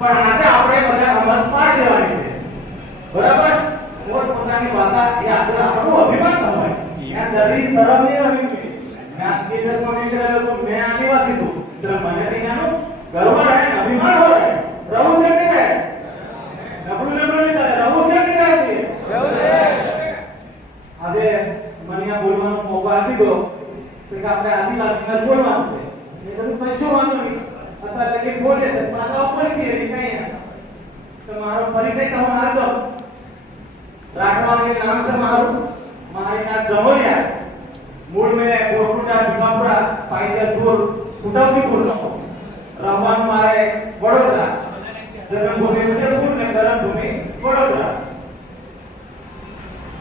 પણ આજે આપણે બધા સમજ પાડ દેવાની છે, બરાબર? પોતાની ભાષા એ આપણું અભિમાન ન હોય. ત્યાં જરી શરમ નહીં હોવી જોઈએ. મેં સ્ટેટસમાં નહીં કરેલો છું, મેં આદિવાસી છું, એટલે મને ત્યાંનું ગર્વ રહે, અભિમાન હોય. રહું છે કે નહીં? નબળું નહીં ચાલે. રહું છે કે નહીં? આજે મને આ બોલવાનો મોકો આપી દો કે આપણે આદિવાસીને બોલવાનું છે. એ બધું કશું વાંધો નહીં. અત્યારે કે બોલે છે પાછા ઉપર કઈ તો મારો પરિચય કહું માર દો. રાઠવાનું નામ છે મારું. મારી નામ જમોરિયા. મૂળ મેં કોટપુરા ભીમાપુરા પાઈજલપુર છોટાઉદેપુર નો. રહેવાનું મારે વડોદરા. જન્મભૂમિ ઉદયપુર ને કર્મભૂમિ વડોદરા.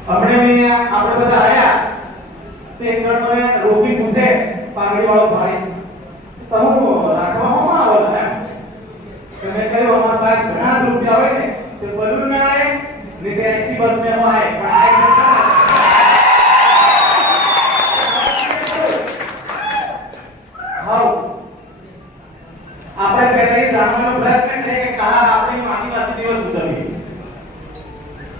હમણે મેં આપણે બધા આયા તે એક જણ મને રોકી પૂછે પાઘડી વાળો ભાઈ તો હું રાખવા હું આવો ને તમે કહ્યું અમારા પાસે ઘણા રૂપિયા હોય ને તો બલૂન ના આવે ને તે એસટી બસ में આવે પણ હાઉ આપણે પહેલા જાણવાનો પ્રયત્ન કરીએ કે કયા આપણી આદિવાસી દિવસ ઉજવીએ.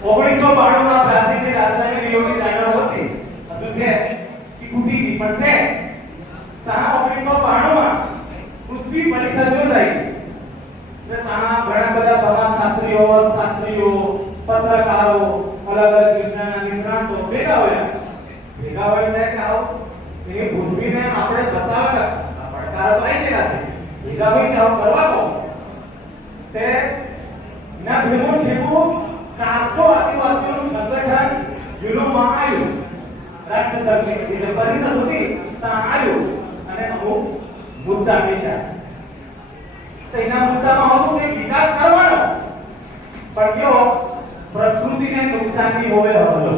1992 માં બ્રાઝિલની રાજધાની રિયો દી જાનેરો હતી. હજુ છે કે કુટીજી પણ છે. સા 1992 માં પૃથ્વી પરિષદ યોજાઈ. ને સા ઘણા બધા સમાજશાસ્ત્રીઓ, અર્થશાસ્ત્રીઓ, પત્રકારો, અલગ અલગ વિષયના નિષ્ણાતો ભેગા હોય એટલે કે આવો એ પૃથ્વીને આપણે બચાવવા પડકારો તો આવી ગયા છે. ભેગા હોય જાવ કરવા કહો તે ના ભેગું 400 આદિવાસીઓનું સંગઠન યુનોમાં આવ્યું. રાષ્ટ્ર સંઘની જે પરિષદ હતી ત્યાં આવ્યું અને અમુક મુદ્દા વિશે તેના મુદ્દામાં હતું કે વિકાસ કરવાનો પણ કયો પ્રકૃતિને નુકસાનની હોવે હલો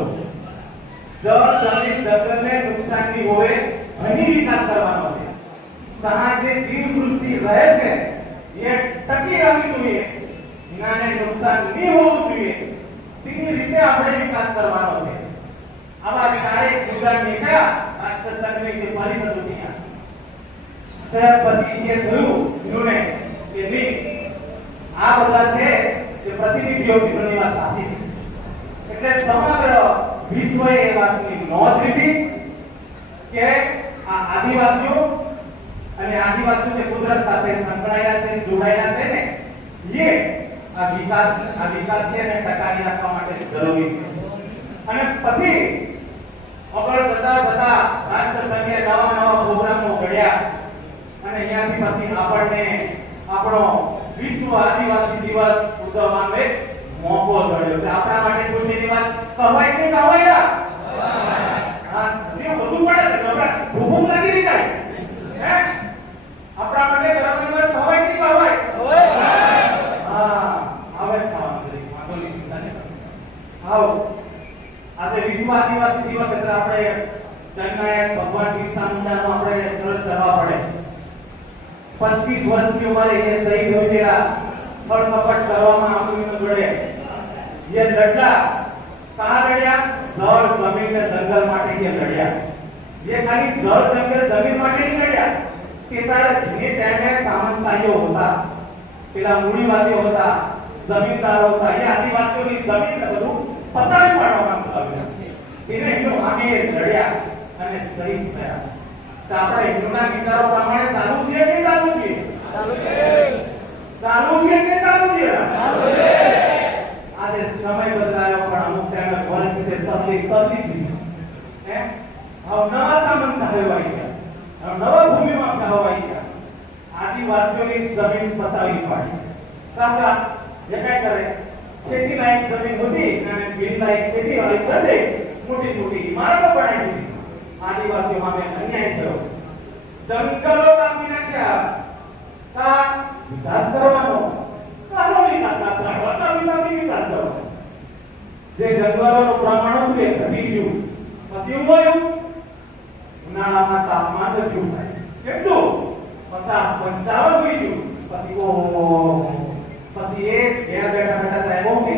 જળ જમીન જંગલને નુકસાનની હોવે અહીં વિકાસ કરવાનો છે. સહાજે જીવ સૃષ્ટિ રહે છે એ ટકી રહેવી જોઈએ, એનાને નુકસાન નહીં હોવું જોઈએ તેની રીતે આપણે વિકાસ કરવાનો છે. આવા ચારે મુદ્દા વિશે રાષ્ટ્ર સંઘની જે પરિષદ હતી ત્યાર પછી એ થયું ને કે નહીં આ બધા છે જે પ્રતિનિધિઓ ઘણી વાત સાચી છે. એટલે સમગ્ર વિશ્વએ એ વાતની નોંધ લીધી કે આ આદિવાસીઓ અને આદિવાસીઓ જે કુદરત સાથે સંકળાયેલા છે, જોડાયેલા છે ને એ આ વિકાસ છે ને ટકાવી રાખવા માટે જરૂરી છે. અને પછી આગળ જતા રાષ્ટ્ર સંઘે નવા પ્રોગ્રામો ઘડ્યા અને ત્યાંથી પછી આપણને આપણો વિશ્વ આદિવાસી દિવસ ઉજવવાનો એક મોકો મળ્યો. એટલે આપણા માટે ખુશીની વાત કહેવાય કે કહેવાય હા જે બધું પડે છે નવરા ભૂખ લાગી રહી કાય હે આપણા માટે ગર્વની વાત કહેવાય કે કહેવાય હા આવે ખાવાનું છે વાંધો નહીં ચિંતા નહીં આવો. આજે વિશ્વ આદિવાસી દિવસ એટલે આપણે જનનાયક ભગવાન બિરસા મુંડાનો આપણે શરત કરવા પડે. 25 વર્ષની ઉંમરે એ શહીદ હોય છે. સળકપટ કરવામાં આવ્યું જોડે એ લડલા કહાં લડ્યા? જળ જમીન ને જંગલ માટે એ લડ્યા. એ ખાલી જળ જંગલ જમીન માટે નહીં લડ્યા કે તારે ધીમે ટાઈમે સામંતશાહીઓ હતા, પેલા મૂડીવાદીઓ હતા, જમીનદારો હતા, એ આદિવાસીઓની જમીન ને બધું પચાવી પાડવામાં આવ્યું. એને એનો આમે લડ્યા અને શહીદ થયા. તો આપણે હિન્દુના વિચારો પ્રમાણે ચાલુ છે કે ચાલુ છે? ચાલુ છે કે ચાલુ છે? આજે સમય બદલાયો પણ અમુક ટાઈમે પરિસ્થિતિ તકલીફ કરતી હતી હે હવે નવા સામંતશાહી હોય છે, નવા ભૂમિમાં કહેવાય છે. આદિવાસીઓની જમીન પચાવી પાડી. કાકા જે કઈ કરે ખેતી લાયક જમીન હતી અને બિન લાયક ખેતી વાળી કરી દે, મોટી મોટી ઇમારતો બનાવી દીધી. આદિવાસીઓ સામે અન્યાય થયો. જંગલો કાપી નાખ્યા. કા વિકાસ કરવાનો કાનો વિકાસ કરવાનો વિકાસ કરવાનો. જે જંગલોનું પ્રમાણ હતું એ ઘટી ગયું. પછી શું થયું? ઉનાળામાં તાપમાન વધ્યું થાય. કેટલું? 50-55 થઈ ગયું. પછી પછી એ બેઠા સાહેબો કે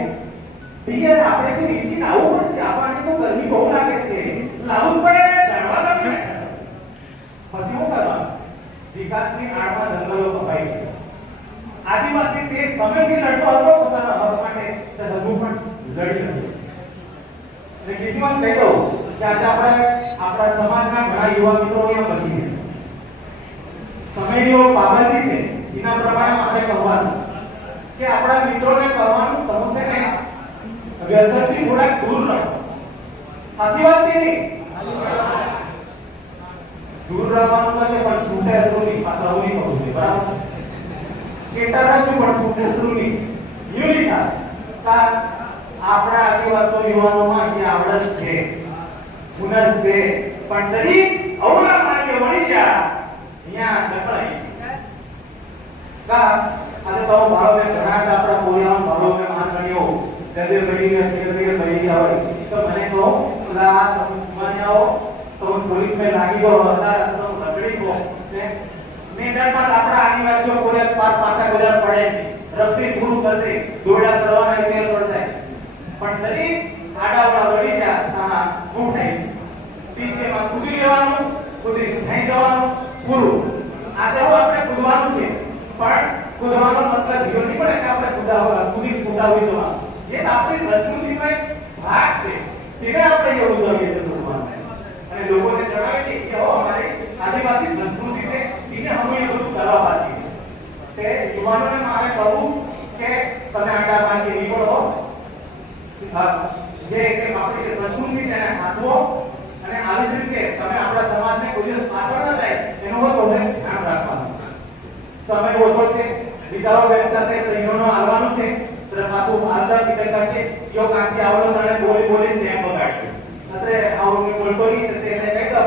પિયર આપણે તો એસી લાવવું પડશે, આપણને તો ગરમી બહુ લાગે છે, લાવવું પડે ને જાણવા લાગે. પછી શું કરવાનું? વિકાસની આડમાં જંગલો કપાઈ ગયા. આદિવાસી તે સમયથી લડતો હતો પોતાના હક માટે તો હજુ પણ લડી રહ્યો છે. બીજી વાત કહી દઉં કે આજે આપણા સમાજના ઘણા યુવા મિત્રો અહીંયા બની ગયા. સમયની પાબંદી છે એના પ્રમાણે આપણે કહેવાનું કે આપણા મિત્રોને કહેવાનું તમે છે ને વ્યસનથી થોડા દૂર રહો. સાચી વાત કે નહીં? દૂર રહેવાનું છે પણ છૂટે હતું નહીં. પાછા આવું નહીં કહું છું, બરાબર? શેટાના શું પણ છૂટે હતું નહીં. યુલી આપણા આદિવાસી યુવાનોમાં જે આવડત છે, હુનર છે, પણ તરી અવળા માર્ગે વળી જા અહીંયા ડકળાઈ કા આજે તો ભાવ મે ઘણા આપણા કોરિયામાં ભાવ મે માનગણીઓ દેવે ભાઈ હોય તો મને તો લા મને આવો તો પોલીસ મે લાગી જો હતા તો લકડી કો મેદાનમાં આપણા આદિવાસીઓ કોરિયા પાર પાછા ગુજાર પડે રફતી પૂરું કરતે દોડા ચડવાના રીતે છોડતા પણ તરી આડાવડા વળી જા સા ઉઠાઈ પીછેમાં કૂદી લેવાનું, કૂદી નહીં જવાનું, પૂરું. આજે આપણે કૂદવાનું છે પણ કૂદવાનો મતલબ એવો નહીં પડે કે આપણે કૂદી છૂટાવી જવાનું. જે આપણી સંસ્કૃતિનો એક ભાગ છે તેને આપણે એવું જોઈએ છે કૂદવાનું. અને લોકોને જણાવે કે હો અમારી આદિવાસી સંસ્કૃતિ છે એને અમે એ બધું કરવા બાકી તે યુવાનોને મારે કહું કે તમે આડા માર્ગે નીકળો. જે આપણી સંસ્કૃતિ છે એને સાચવો અને આવી રીતે તમે આપણા સમાજને કોઈ દિવસ પાછળ ન જાય એનો તમારે ધ્યાન રાખવાનું છે. સમય ઓછો છે, બીજાઓ બેઠા છે, ત્રણનો આવવાનું છે, તો પાછું આલદા પીટકા છે, યો કાંતિ આવડો તને બોલી ટેમ બગાડ્યો. એટલે આવું બોલતો નહીં એટલે કહી દો